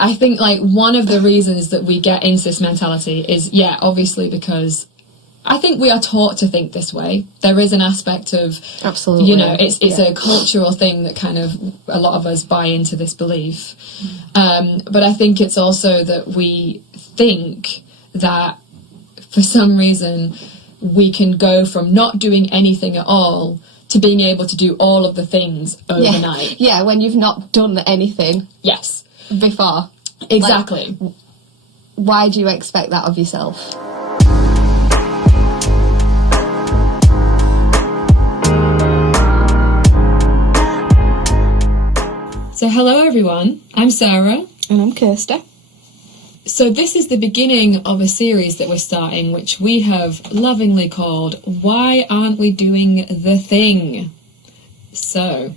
I think, like, one of the reasons that we get into this mentality is, obviously because I think we are taught to think this way. There is an aspect of, absolutely, it's a cultural thing that kind of, a lot of us buy into this belief. But I think it's also that we think that for some reason we can go from not doing anything at all to being able to do all of the things overnight. Yeah, when you've not done anything. Yes. Before. Exactly. Like, why do you expect that of yourself? So hello everyone, I'm Sarah. And I'm Kirsty. So this is the beginning of a series that we're starting, which we have lovingly called Why Aren't We Doing the Thing? So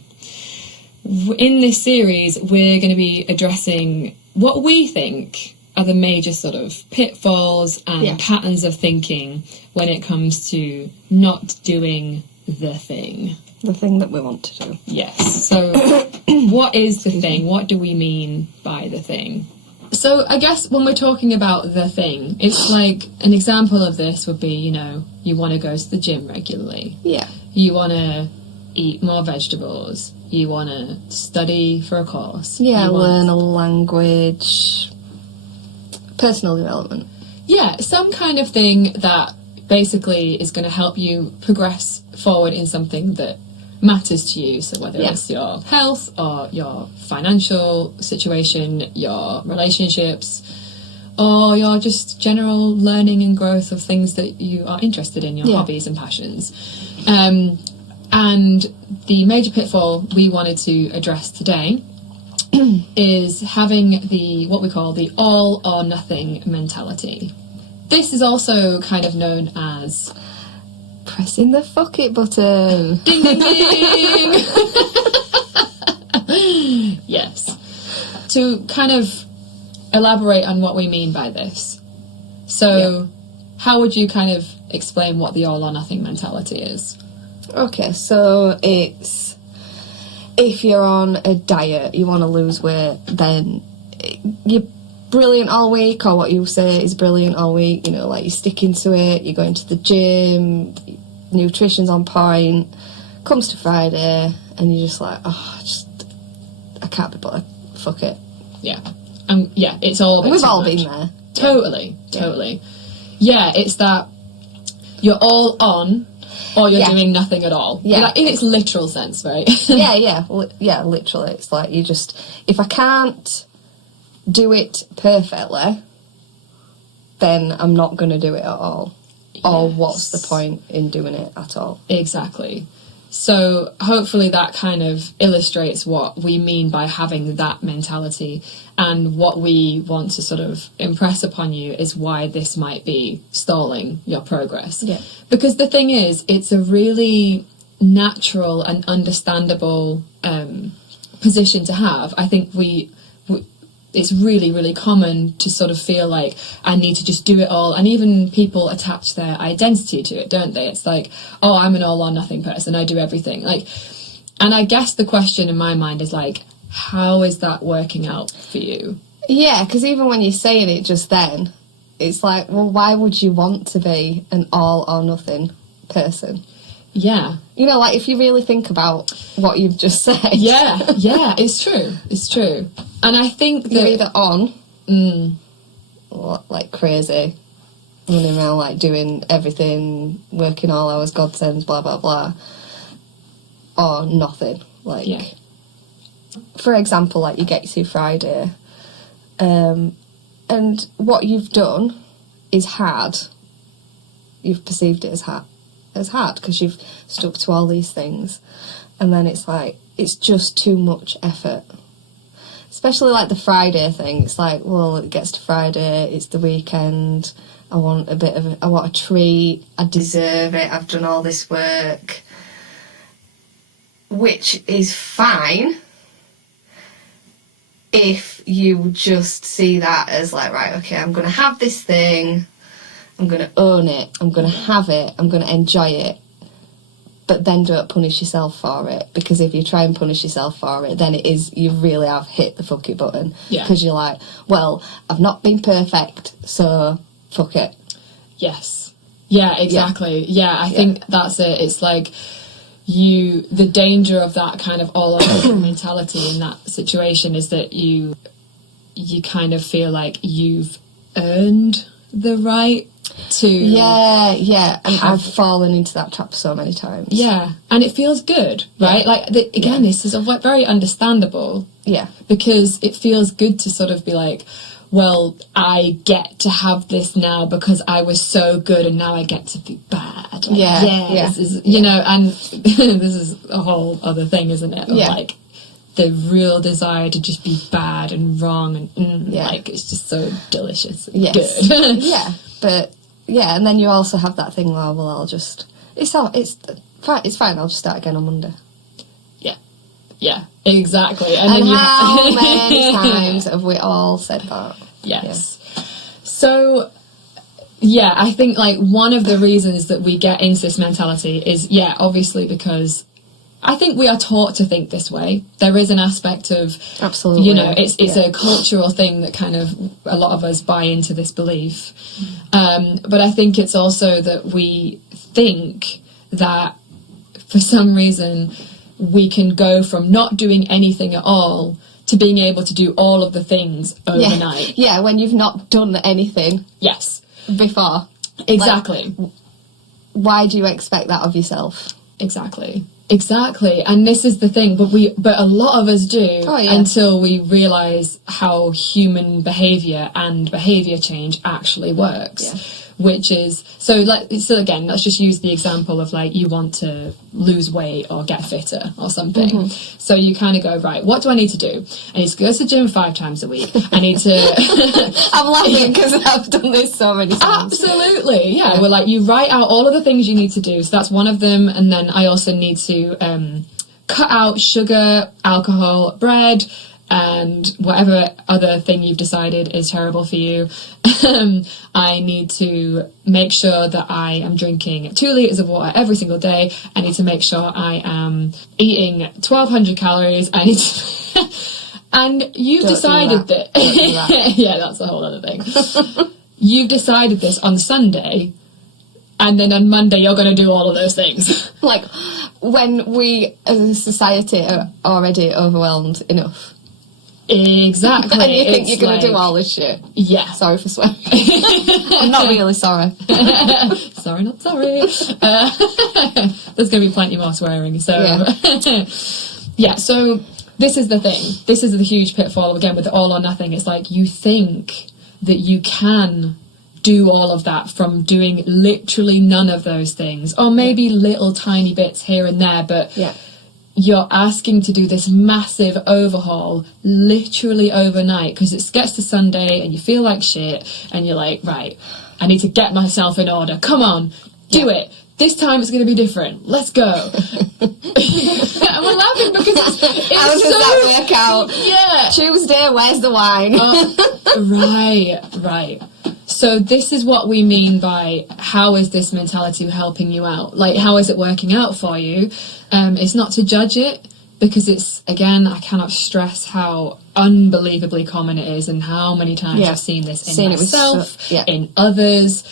in this series we're going to be addressing what we think are the major sort of pitfalls and patterns of thinking when it comes to not doing the thing. The thing that we want to do. Yes. So what is the thing? What do we mean by the thing? So I guess when we're talking about the thing, it's like an example of this would be, you want to go to the gym regularly. Yeah. You want to eat more vegetables. You want to study for a course. Yeah, learn a language. Personal development. Yeah, some kind of thing that basically is going to help you progress forward in something that matters to you. So whether it's your health or your financial situation, your relationships, or your just general learning and growth of things that you are interested in, your hobbies and passions. And the major pitfall we wanted to address today is having what we call the all or nothing mentality. This is also kind of known as pressing the fuck it button. Ding, ding, ding. Yes. To kind of elaborate on what we mean by this. So how would you kind of explain what the all or nothing mentality is? Okay, so it's if you're on a diet, you want to lose weight, then you're brilliant all week, or what you say is brilliant all week, like you're sticking to it, you're going to the gym, nutrition's on point. Comes to Friday and you're just like, I can't be bothered, fuck it. Yeah. It's all we've all been there. Totally. Yeah, it's that you're all on or you're doing nothing at all. Yeah. Like, in its literal sense, right? yeah, literally. It's like you just, if I can't do it perfectly, then I'm not going to do it at all. Yes. Or what's the point in doing it at all? Exactly. So hopefully that kind of illustrates what we mean by having that mentality, and what we want to sort of impress upon you is why this might be stalling your progress. Yeah. Because the thing is, it's a really natural and understandable position to have. I think it's really, really common to sort of feel like I need to just do it all. And even people attach their identity to it, don't they? It's like, oh, I'm an all or nothing person. I do everything. And I guess the question in my mind is like, how is that working out for you? Yeah, because even when you're saying it just then, it's like, well, why would you want to be an all or nothing person? Yeah. Like if you really think about what you've just said. Yeah, it's true. And I think that you're either on, like crazy, running around like doing everything, working all hours, God sends, blah, blah, blah, or nothing. Like, for example, like you get to Friday, and what you've done is hard. You've perceived it as hard because you've stuck to all these things, and then it's like it's just too much effort. Especially like the Friday thing. It's like, well, it gets to Friday, it's the weekend, I want a treat, I deserve it, I've done all this work, which is fine if you just see that as like, right, okay, I'm going to have this thing, I'm going to own it, I'm going to have it, I'm going to enjoy it. but then don't punish yourself for it, because if you try and punish yourself for it, then you really have hit the fuck it button. Yeah. Because you're like, well, I've not been perfect, so fuck it. Yes. Yeah, exactly. Yeah, I think that's it. It's like the danger of that kind of all or nothing mentality in that situation is that you kind of feel like you've earned the right to... Yeah, and I've fallen into that trap so many times. Yeah, and it feels good, right? Like, again, this is very understandable. Yeah. Because it feels good to sort of be like, well, I get to have this now because I was so good and now I get to be bad. Like, this is, you know, and this is a whole other thing, isn't it? Of like, the real desire to just be bad and wrong and like, it's just so delicious and good. Yeah, but... Yeah, and then you also have that thing where, well, I'll just... It's fine, I'll just start again on Monday. Yeah, exactly. And then how many times have we all said that? Yes. Yeah. So, yeah, I think, like, one of the reasons that we get into this mentality is, obviously because I think we are taught to think this way. There is an aspect of... Absolutely. You know, it's a cultural thing that kind of... A lot of us buy into this belief. But I think it's also that we think that, for some reason... we can go from not doing anything at all to being able to do all of the things overnight. Yeah, when you've not done anything. Yes. Before. Exactly. Like, why do you expect that of yourself? Exactly. And this is the thing, but a lot of us do until we realise how human behaviour and behaviour change actually works. Yeah. Which is so again, let's just use the example of like you want to lose weight or get fitter or something. So you kind of go, right, what do I need to do? I need to go to the gym 5 times a week. I need to I'm laughing because I've done this so many times. Absolutely, yeah. Well, like you write out all of the things you need to do, so that's one of them. And then I also need to cut out sugar, alcohol, bread, and whatever other thing you've decided is terrible for you. I need to make sure that I am drinking 2 litres of water every single day. I need to make sure I am eating 1,200 calories. I need to... And you've decided that. Yeah, that's a whole other thing. You've decided this on Sunday, and then on Monday you're going to do all of those things. Like, when we as a society are already overwhelmed enough. Exactly. And you think you're going to do all this shit. Yeah. Sorry for swearing. I'm not really sorry. Sorry, not sorry. There's going to be plenty more swearing. So, so this is the thing. This is the huge pitfall, again, with the all or nothing. It's like you think that you can do all of that from doing literally none of those things. Or maybe little tiny bits here and there, but... Yeah. You're asking to do this massive overhaul literally overnight because it gets to Sunday and you feel like shit and you're like, right, I need to get myself in order. Come on, do it. This time it's going to be different. Let's go. And we're laughing because it's how does that work out? Yeah. Tuesday, where's the wine? Right. So this is what we mean by how is this mentality helping you out? Like, how is it working out for you? It's not to judge it because it's, again, I cannot stress how unbelievably common it is and how many times I've seen this in myself, in others.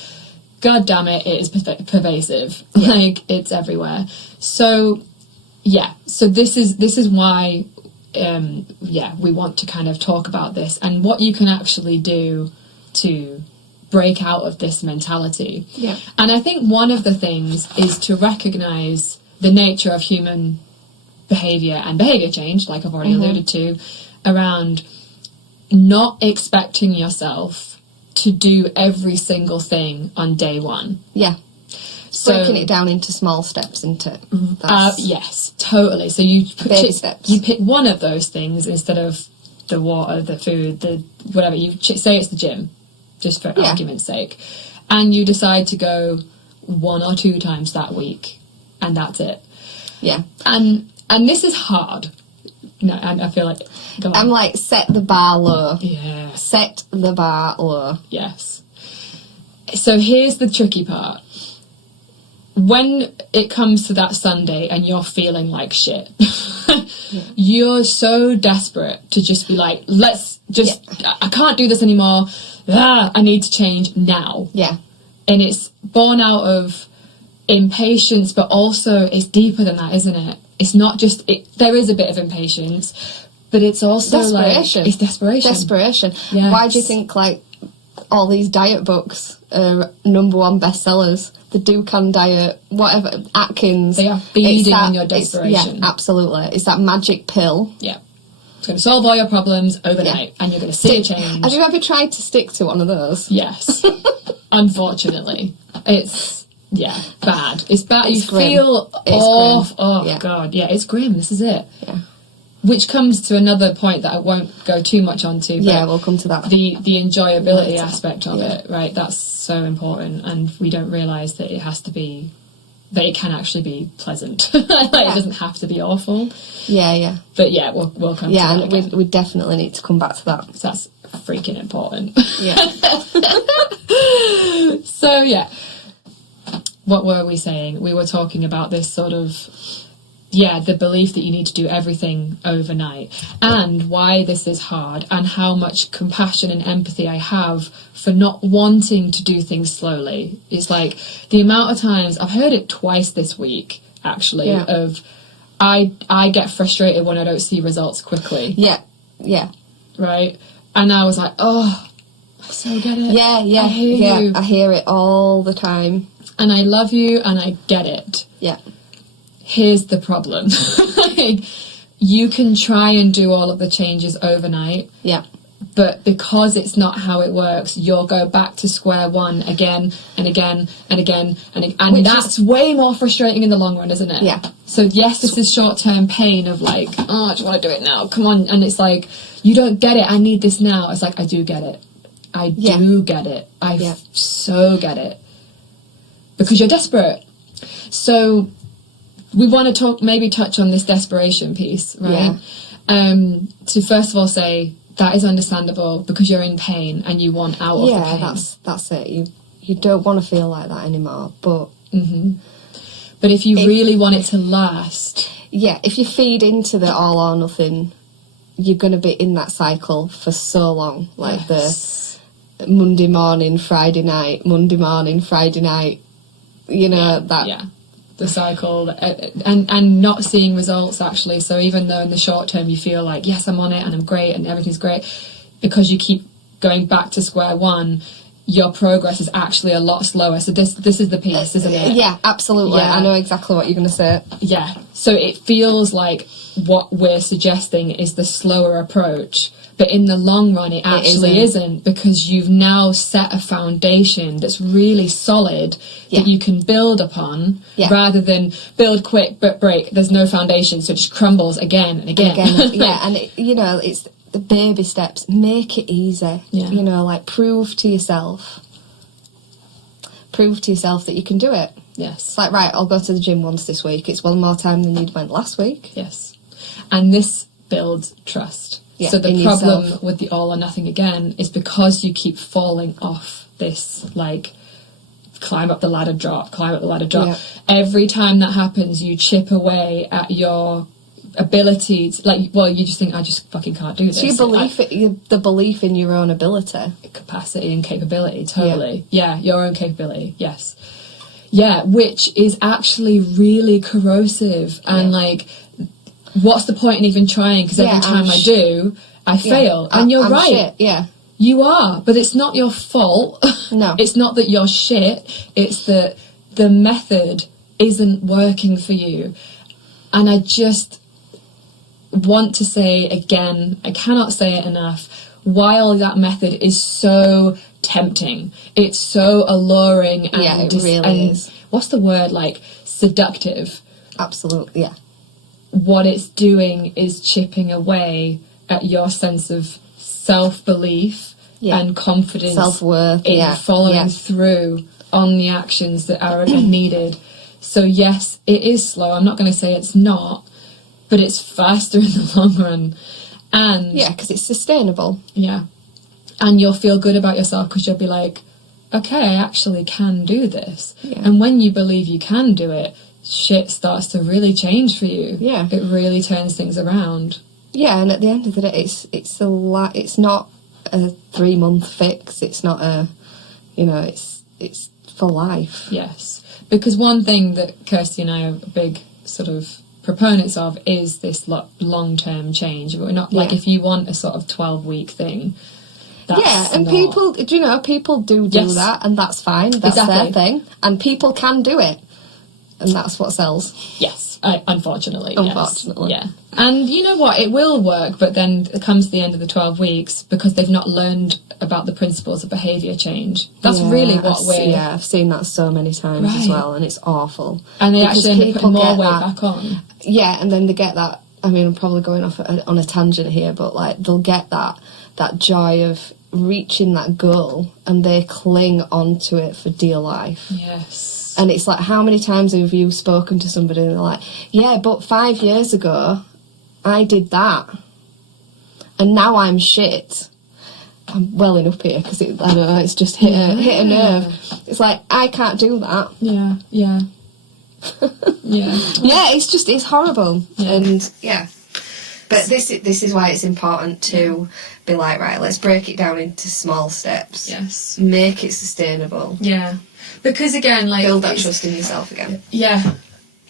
God damn it, it is pervasive. Yeah. Like, it's everywhere. So, so this is why, we want to kind of talk about this and what you can actually do to break out of this mentality. Yeah. And I think one of the things is to recognise the nature of human behaviour and behaviour change, like I've already alluded to, around not expecting yourself to do every single thing on day one. Yeah. So, breaking it down into small steps into yes, totally. So you baby steps. You pick one of those things instead of the water, the food, the whatever. You say it's the gym, just for argument's sake, and you decide to go 1 or 2 times that week, and that's it. Yeah. And this is hard. No, I feel like... I'm like, set the bar low. Yeah. Set the bar low. Yes. So here's the tricky part. when it comes to that Sunday and you're feeling like shit, you're so desperate to just be like, I can't do this anymore. I need to change now. Yeah. And it's born out of impatience, but also it's deeper than that, isn't it? It's not just, there is a bit of impatience, but it's also desperation. It's desperation. Desperation. Yes. Why do you think, like, all these diet books are #1 bestsellers? The Dukan diet, whatever, Atkins. They are feeding on your desperation. Yeah, absolutely. It's that magic pill. Yeah. It's going to solve all your problems overnight, and you're going to see a change. Have you ever tried to stick to one of those? Yes. Unfortunately. It's, bad. It's bad. It's you grim. feel It's off. grim. Oh, Yeah. God. Yeah, it's grim. This is it. Yeah. Which comes to another point that I won't go too much onto. But Yeah, we'll come to that. The enjoyability aspect of it, right? That's so important, and we don't realise that it has to be, that it can actually be pleasant. It doesn't have to be awful. Yeah. But yeah, we'll come to that and again. we definitely need to come back to that. So that's freaking important. Yeah. So yeah, what were we saying? We were talking about this sort of, the belief that you need to do everything overnight, and why this is hard, and how much compassion and empathy I have for not wanting to do things slowly. It's like the amount of times, I've heard it twice this week actually, of I get frustrated when I don't see results quickly. Yeah. Right? And I was like, oh, I so get it. Yeah. I hear you. I hear it all the time. And I love you and I get it. Yeah. Here's the problem. Like, you can try and do all of the changes overnight. Yeah. But because it's not how it works, you'll go back to square one again and again and again. And that's way more frustrating in the long run, isn't it? Yeah. So yes, this is short-term pain of like, oh, I just want to do it now. Come on. And it's like, you don't get it. I need this now. It's like, I do get it. I do get it. I so get it. Because you're desperate. So we want to touch on this desperation piece, right? To first of all say, that is understandable because you're in pain and you want out of the pain. Yeah, that's it. You don't want to feel like that anymore. But but if you really want it to last, if you feed into the all or nothing, you're going to be in that cycle for so long. Like the Monday morning, Friday night, Monday morning, Friday night. You know the cycle, and not seeing results actually. So even though in the short term you feel like, yes, I'm on it and I'm great and everything's great, because you keep going back to square one, your progress is actually a lot slower. So this is the piece, isn't it? Yeah, absolutely. I know exactly what you're going to say. Yeah. So it feels like what we're suggesting is the slower approach, but in the long run it actually isn't, because you've now set a foundation that's really solid that you can build upon, rather than build quick but break. There's no foundation, so it just crumbles again and again. And it's the baby steps. Make it easy. You know, like prove to yourself that you can do it. Yes. It's like, right, I'll go to the gym once this week. It's one more time than you went last week. Yes. And this builds trust. Yeah, so the problem yourself. with the all or nothing again is because you keep falling off this, like, climb up the ladder, drop. Yeah. Every time that happens, you chip away at your ability to, like, well, you just think, I just fucking can't do this. So the belief in your own ability. Capacity and capability, totally. Yeah, your own capability, yes. Yeah, which is actually really corrosive and, like, what's the point in even trying? Because every time I do, I fail. And you're right. Shit. Yeah. You are, but it's not your fault. No. It's not that you're shit. It's that the method isn't working for you. And I just want to say again, I cannot say it enough, while that method is so tempting, it's so alluring and it really is. What's the word, like, seductive? Absolutely, yeah. What it's doing is chipping away at your sense of self-belief and confidence, self-worth, in following through on the actions that are needed. So yes, it is slow. I'm not going to say it's not, but it's faster in the long run. And because it's sustainable. Yeah. And you'll feel good about yourself because you'll be like, okay, I actually can do this. Yeah. And when you believe you can do it, shit starts to really change for you. Yeah. It really turns things around. Yeah, and at the end of the day, it's not a 3-month fix. It's not a, it's for life. Yes. Because one thing that Kirsty and I are big sort of proponents of is this long-term change. We're not like, if you want a sort of 12-week thing, that's and not... people do that, and that's fine. That's their thing, and people can do it, and that's what sells. Yes, unfortunately. Yes. Yeah. And you know what? It will work, but then it comes to the end of the 12 weeks because they've not learned about the principles of behaviour change. That's really what I've seen that so many times as well, and it's awful. And they actually end up putting more weight back on. Yeah, and then they get that... I mean, I'm probably going off on a tangent here, but, like, they'll get that joy of reaching that goal, and they cling onto it for dear life. Yes. And it's like, how many times have you spoken to somebody and they're like, yeah, but 5 years ago I did that and now I'm shit. I'm welling up here because I don't know, it's just hit a nerve. It's like, I can't do that. Yeah. Yeah, it's horrible. Yeah. And but this is why it's important to be like, right, let's break it down into small steps. Yes. Make it sustainable. Yeah. Because again, like... build that trust in yourself again. Yeah.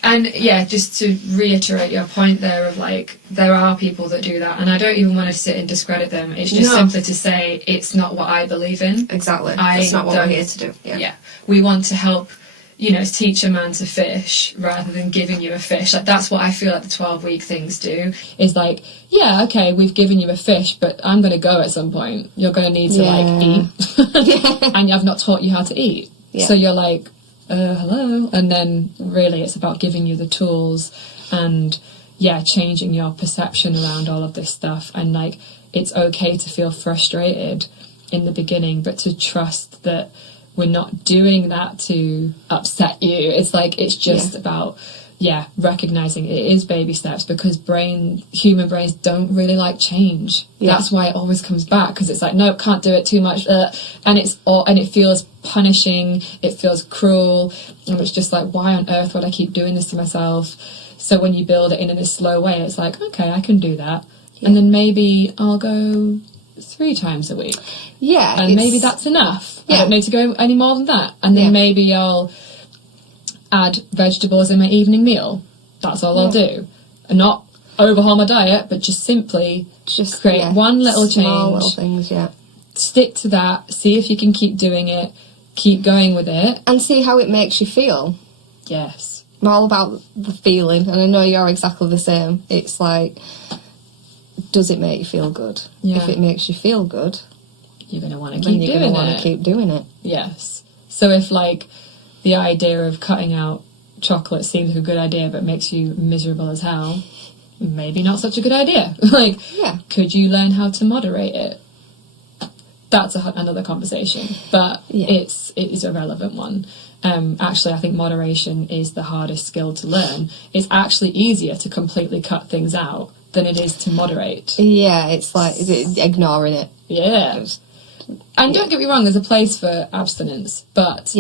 And just to reiterate your point there of like, there are people that do that, and I don't even want to sit and discredit them. It's just simply to say it's not what I believe in. Exactly. That's not what we're here to do. Yeah. We want to help, teach a man to fish rather than giving you a fish. Like, that's what I feel like the 12-week things do. Is like, yeah, okay, we've given you a fish, but I'm going to go at some point. You're going to need to eat. And I've not taught you how to eat. Yeah. So you're like, hello. And then really it's about giving you the tools and, changing your perception around all of this stuff. And, like, it's okay to feel frustrated in the beginning, but to trust that we're not doing that to upset you. It's like, it's just about, recognising it is baby steps, because human brains don't really like change. That's why it always comes back, because it's like, no, can't do it, too much, and it feels punishing, it feels cruel, and it's just like, why on earth would I keep doing this to myself? So when you build it in a slow way, it's like, okay, I can do that, and then maybe I'll go 3 times a week, and maybe that's enough. I don't need to go any more than that, and then maybe I'll add vegetables in my evening meal. That's all I'll do. And not overhaul my diet, but just simply create one little change. Small little things, Stick to that. See if you can keep doing it. Keep going with it. And see how it makes you feel. Yes. I'm all about the feeling, and I know you're exactly the same. It's like, does it make you feel good? Yeah. If it makes you feel good, you're going to want to keep doing it. You're going to want to keep doing it. Yes. So if, like, the idea of cutting out chocolate seems like a good idea but makes you miserable as hell, maybe not such a good idea. Like, could you learn how to moderate it? That's another conversation, but it is a relevant one. Actually, I think moderation is the hardest skill to learn. It's actually easier to completely cut things out than it is to moderate. Yeah, it's like ignoring it. Yeah. And don't get me wrong, there's a place for abstinence, but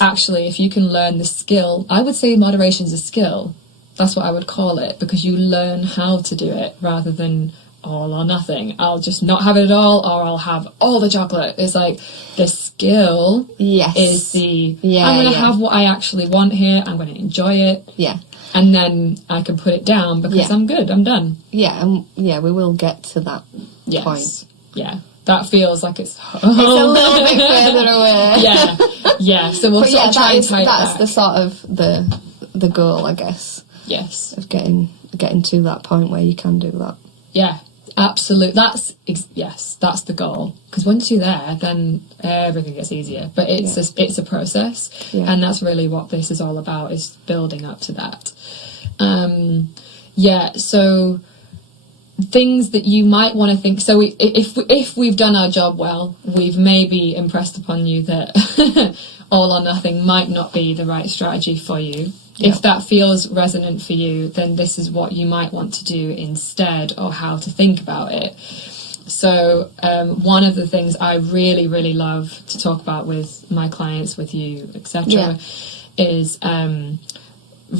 actually, if you can learn the skill, I would say moderation's a skill. That's what I would call it, because you learn how to do it rather than all or nothing. I'll just not have it at all, or I'll have all the chocolate. It's like, the skill is the, I'm going to have what I actually want here, I'm going to enjoy it. Yeah. And then I can put it down because I'm good, I'm done. Yeah, and we will get to that point. Yeah. That feels like it's a little bit further away. Yeah. So we'll sort of try and tie it back. That's the sort of the goal, I guess. Yes. Of getting to that point where you can do that. Yeah, absolutely. That's the goal. Because once you're there, then everything gets easier. But it's a process, and that's really what this is all about, is building up to that. So things that you might want to think. So if we've done our job well, we've maybe impressed upon you that all or nothing might not be the right strategy for you. If that feels resonant for you, then this is what you might want to do instead, or how to think about it. So one of the things I really, really love to talk about with my clients, with you, etc., is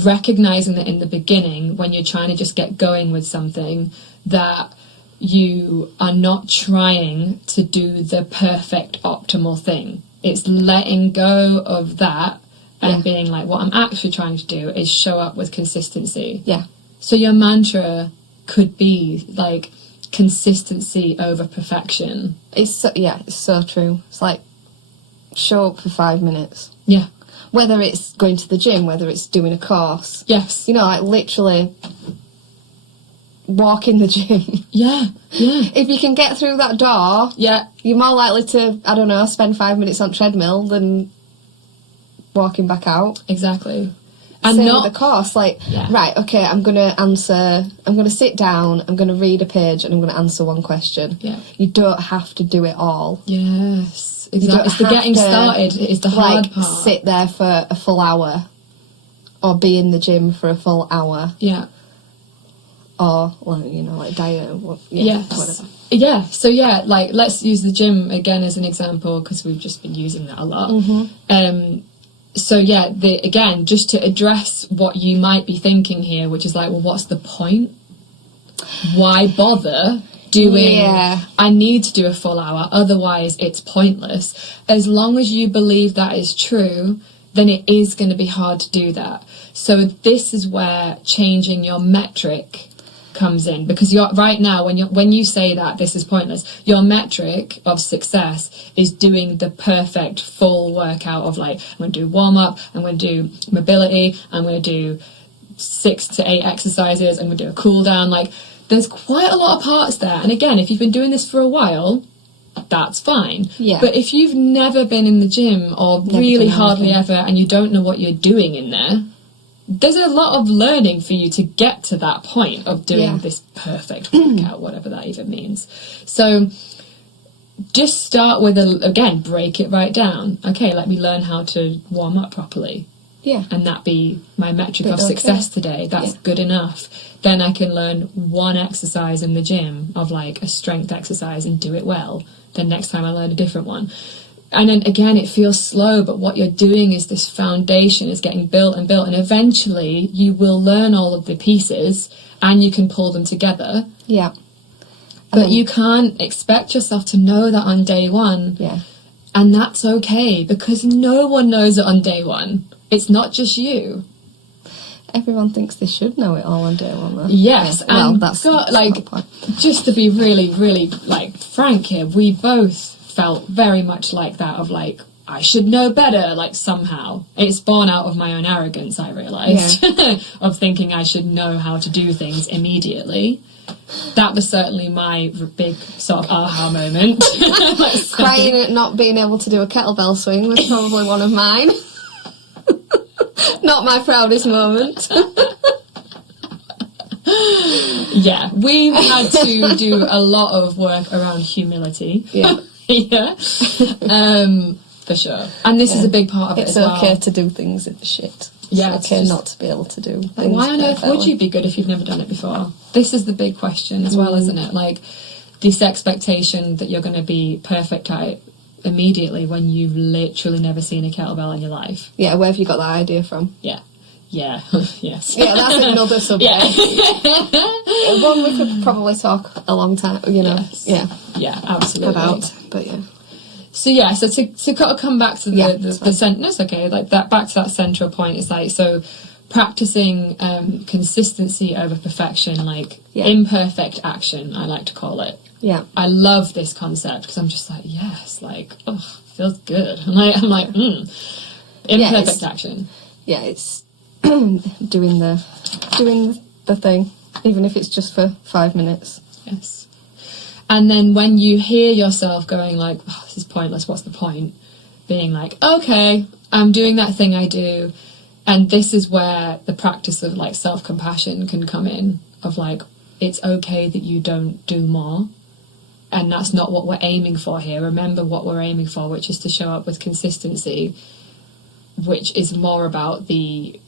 recognizing that in the beginning, when you're trying to just get going with something, that you are not trying to do the perfect, optimal thing. It's letting go of that and being like, what I'm actually trying to do is show up with consistency. Yeah. So your mantra could be like consistency over perfection. It's so true. It's like, show up for 5 minutes. Yeah. Whether it's going to the gym, whether it's doing a course. Yes. You know, like literally walk in the gym. Yeah. If you can get through that door, you're more likely to, I don't know, spend 5 minutes on treadmill than walking back out. Exactly. And same not with the course, like, right, okay, I'm going to sit down, I'm going to read a page and I'm going to answer one question. Yeah. You don't have to do it all. Yes, exactly. It's the getting started is the hard part. Sit there for a full hour or be in the gym for a full hour. Yeah. Or, well, you know, like diet, whatever. Yeah, so like, let's use the gym again as an example, because we've just been using that a lot. Mm-hmm. So again, just to address what you might be thinking here, which is like, well, what's the point? Why bother doing... I need to do a full hour, otherwise it's pointless. As long as you believe that is true, then it is going to be hard to do that. So this is where changing your metric comes in, because you're right now, when you say that this is pointless, your metric of success is doing the perfect full workout of like, I'm going to do warm-up, I'm going to do mobility, I'm going to do 6 to 8 exercises, I'm going to do a cool down. Like, there's quite a lot of parts there, and again, if you've been doing this for a while, that's fine. But if you've never been in the gym, or really hardly ever, and you don't know what you're doing in there, there's a lot of learning for you to get to that point of doing this perfect workout, whatever that even means. So just start with, again, break it right down. Okay, let me learn how to warm up properly. Yeah. And that be my metric of success today. That's good enough. Then I can learn one exercise in the gym of like a strength exercise and do it well. Then next time I learn a different one. And then again, it feels slow, but what you're doing is this foundation is getting built and built, and eventually you will learn all of the pieces and you can pull them together. Yeah. But you can't expect yourself to know that on day one. Yeah. And that's okay, because no one knows it on day one. It's not just you. Everyone thinks they should know it all on day one, though. Yes, yeah. and that's like, just to be really, really like frank here, we both felt very much like that, of like, I should know better, like somehow. It's born out of my own arrogance, I realised, of thinking I should know how to do things immediately. That was certainly my big sort of aha moment. Crying at not being able to do a kettlebell swing was probably one of mine. Not my proudest moment. Yeah, we had to do a lot of work around humility. Yeah. For sure. And this is a big part of it as well. It's okay to do things in shit. Yeah, it's okay not to be able to do things. Like, why on earth would you be good if you've never done it before? This is the big question as well, isn't it? Like, this expectation that you're going to be perfect at it immediately when you've literally never seen a kettlebell in your life. Yeah, where have you got that idea from? Yeah. Yes. Yeah, that's another subject. One we could probably talk a long time, you know. Yes. Yeah, absolutely. About, but yeah. So to kind of come back to the sentence, okay, like that, back to that central point, it's like, so practicing consistency over perfection, like imperfect action, I like to call it. Yeah. I love this concept because I'm just like, yes, like, oh, feels good. I'm like, imperfect action. Yeah, it's doing the thing, even if it's just for 5 minutes. Yes. And then when you hear yourself going like, oh, this is pointless, what's the point? Being like, okay, I'm doing that thing I do. And this is where the practice of like self-compassion can come in, of like, it's okay that you don't do more. And that's not what we're aiming for here. Remember what we're aiming for, which is to show up with consistency, which is more about the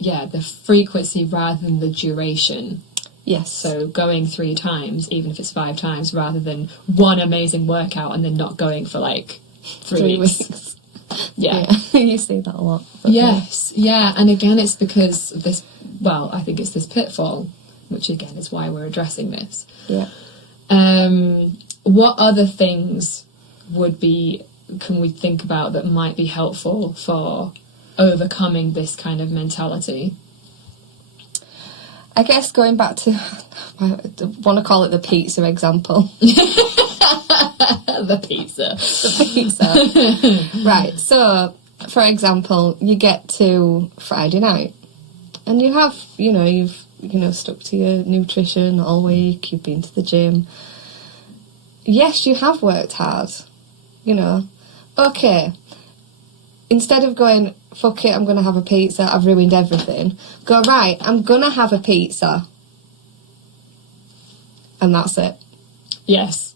frequency rather than the duration. Yes. So going 3 times, even if it's 5 times, rather than one amazing workout and then not going for like 3 weeks. Yeah. You see that a lot. Yes, yeah. And again, it's because of this, well, I think it's this pitfall, which again is why we're addressing this. Yeah. What other things can we think about that might be helpful for overcoming this kind of mentality? I guess going back to, I want to call it the pizza example. The pizza. Right, so, for example, you get to Friday night and you have, you've stuck to your nutrition all week, you've been to the gym. Yes, you have worked hard, Okay, instead of going, fuck it, I'm going to have a pizza, I've ruined everything, go, right, I'm going to have a pizza. And that's it. Yes.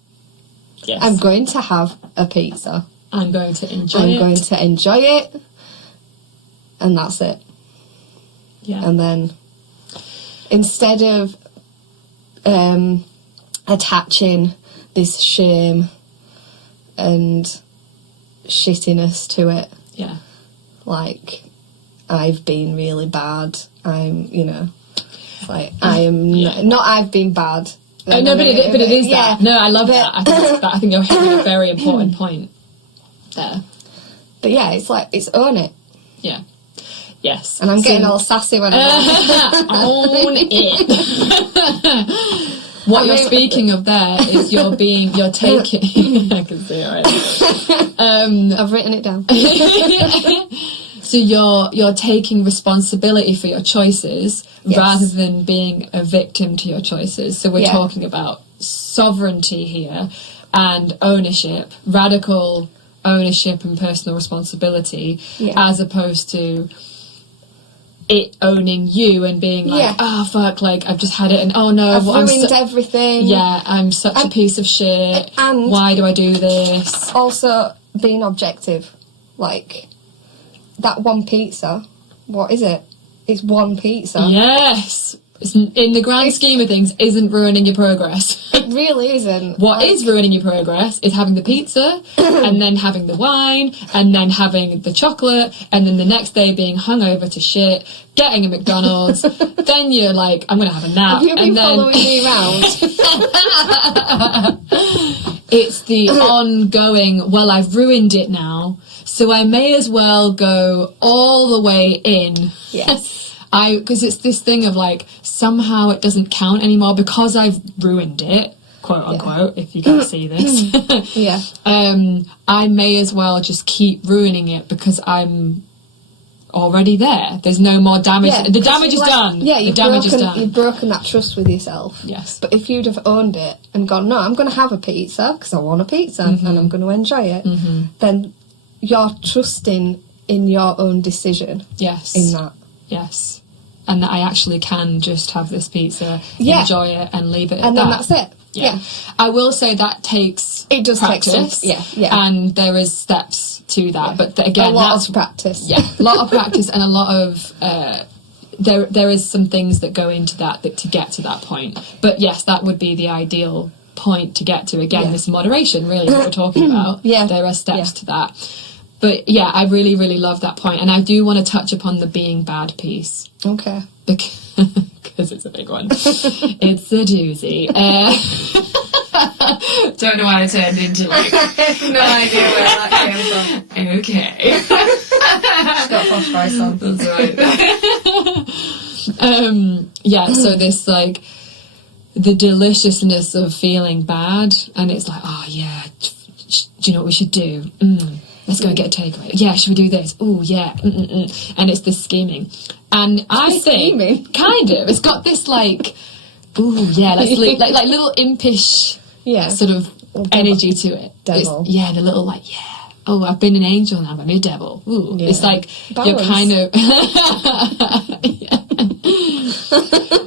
I'm going to have a pizza. I'm going to enjoy I'm it. going to enjoy it. And that's it. Yeah. And then instead of attaching this shame and shittiness to it, yeah, like, I've been really bad, I'm, like, I'm not I've been bad. No, but it is that. No, I love that. I think you're hitting a very important point there. But yeah, it's like, it's own it. Yeah. Yes. And I'm getting all sassy when I'm own it. What you're speaking of there is you're taking. I can see it already. I've written it down. So you're taking responsibility for your choices, yes, rather than being a victim to your choices. So we're talking about sovereignty here and ownership, radical ownership and personal responsibility, as opposed to it owning you and being like, oh fuck, like I've just had it and oh no, I've ruined everything. Yeah, I'm such a piece of shit. And why do I do this? Also being objective, like, that one pizza, what is it? It's one pizza. Yes. In the grand scheme of things, isn't ruining your progress. It really isn't. What is ruining your progress is having the pizza, and then having the wine, and then having the chocolate, and then the next day being hungover to shit, getting a McDonald's, then you're like, I'm going to have a nap. Have you been following me around? It's the ongoing, well, I've ruined it now, so I may as well go all the way in. Yes. Because it's this thing of like, somehow it doesn't count anymore because I've ruined it, quote unquote, if you can see this. Yeah. I may as well just keep ruining it because I'm already there. There's no more damage. Yeah, the damage is done. Yeah, the damage is done. You've broken that trust with yourself. Yes. But if you'd have owned it and gone, no, I'm going to have a pizza because I want a pizza and I'm going to enjoy it, then you're trusting in your own decision. Yes. In that. Yes. And that I actually can just have this pizza, enjoy it, and leave it at and that. then that's it. Yeah. I will say that takes practice. Yeah. And there is steps to that. Yeah. But again, a lot of practice. Yeah, a lot of practice and a lot of... there is some things that go into that to get to that point. But yes, that would be the ideal point to get to. Again, this moderation, really, what we're talking about. There are steps to that. But yeah, I really, really love that point. And I do want to touch upon the being bad piece. Okay. Because it's a big one. It's a doozy. Don't know why I turned into like... I have no idea where that came from. Okay. She's got posh rice on. That's right. So this like... the deliciousness of feeling bad. And it's like, oh yeah, do you know what we should do? Let's go and get a takeaway. Yeah, should we do this? Oh, yeah. And it's this scheming. And I think, kind of, it's got this like, ooh, yeah, like little impish sort of energy to it. Devil. The little like, yeah, oh, I've been an angel now, I'm a devil. Ooh, it's like, balance. You're kind of...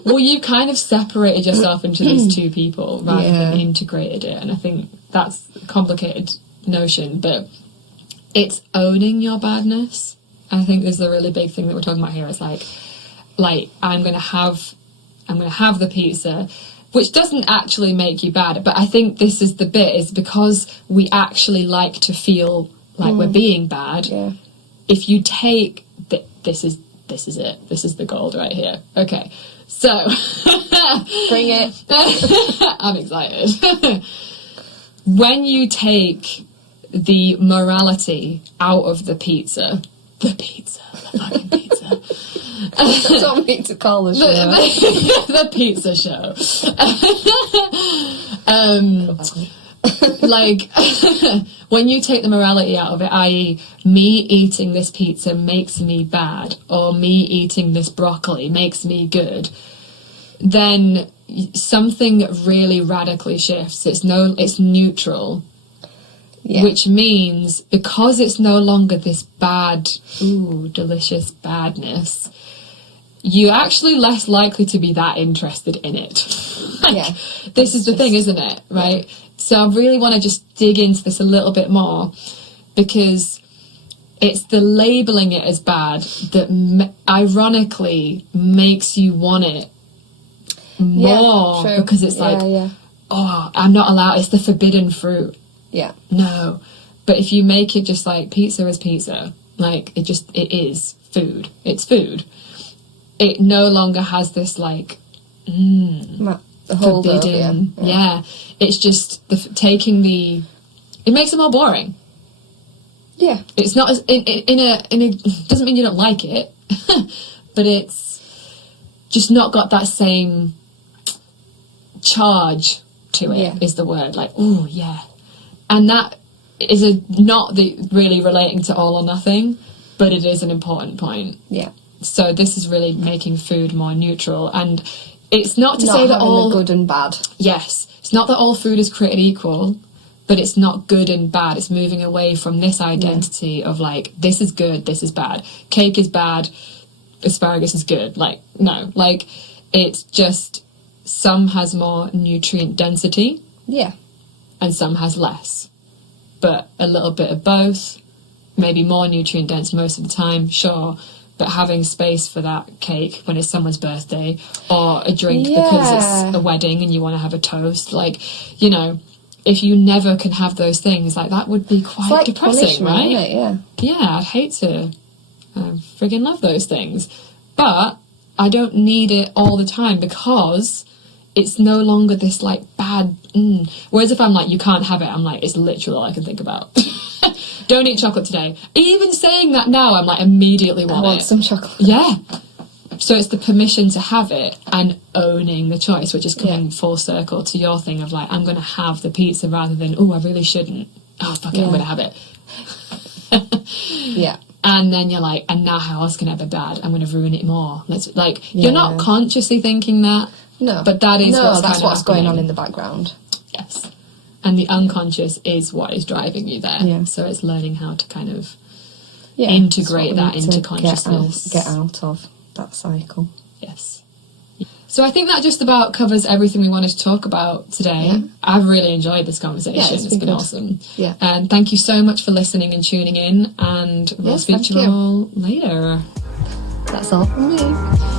Well, you kind of separated yourself into these two people rather than integrated it. And I think that's a complicated notion, but... it's owning your badness. I think is the really big thing that we're talking about here. It's like I'm going to have I'm going to have the pizza, which doesn't actually make you bad. But I think this is the bit, is because we actually like to feel like we're being bad. Yeah. If you take this is it. This is the gold right here. Okay, so Bring it. I'm excited. When you take the morality out of the fucking pizza. That's what I mean to call the show. The pizza show. Like, when you take the morality out of it, i.e. me eating this pizza makes me bad, or me eating this broccoli makes me good, then something really radically shifts. It's neutral. Yeah. Which means, because it's no longer this bad, delicious badness, you're actually less likely to be that interested in it. Yeah. This is the thing, isn't it? Right? Yeah. So I really want to just dig into this a little bit more, because it's the labeling it as bad that ironically makes you want it more, because it's oh, I'm not allowed, it's the forbidden fruit. Yeah. No. But if you make it just like pizza is pizza, like it is food. It's food. It no longer has this like forbidden. Yeah. It's just it makes it more boring. Yeah. It's not as in a doesn't mean you don't like it, but it's just not got that same charge to it, is the word. Like, oh yeah. And that is not really relating to all or nothing, but it is an important point. Yeah. So this is really making food more neutral, and it's not to say that all good and bad. Yes, it's not that all food is created equal, but it's not good and bad. It's moving away from this identity of like, this is good, this is bad. Cake is bad, asparagus is good. Like, no, like it's just some has more nutrient density. Yeah. And some has less, but a little bit of both, maybe more nutrient dense most of the time, sure, but having space for that cake when it's someone's birthday, or a drink because it's a wedding and you want to have a toast, like, you know, if you never can have those things, like that would be quite like depressing, right? Isn't it? Yeah, I'd hate to friggin' love those things, but I don't need it all the time, because it's no longer this like bad whereas if I'm like, you can't have it, I'm like, it's literally all I can think about. Don't eat chocolate today. Even saying that now, I'm like, immediately want some chocolate. Yeah. So it's the permission to have it and owning the choice, which is coming full circle to your thing of like, I'm going to have the pizza rather than, I really shouldn't. Oh, fuck it, I'm going to have it. Yeah. And then you're like, and now how else can I be bad? I'm going to ruin it more. You're not consciously thinking that. No. But that is what's going on in the background. Yes. And the unconscious is what is driving you there. Yeah. So it's learning how to kind of integrate that into consciousness. Get out of that cycle. Yes. So I think that just about covers everything we wanted to talk about today. Yeah. I've really enjoyed this conversation. Yeah, it's been awesome. Yeah. And thank you so much for listening and tuning in. And we'll speak to you all later. That's all from me.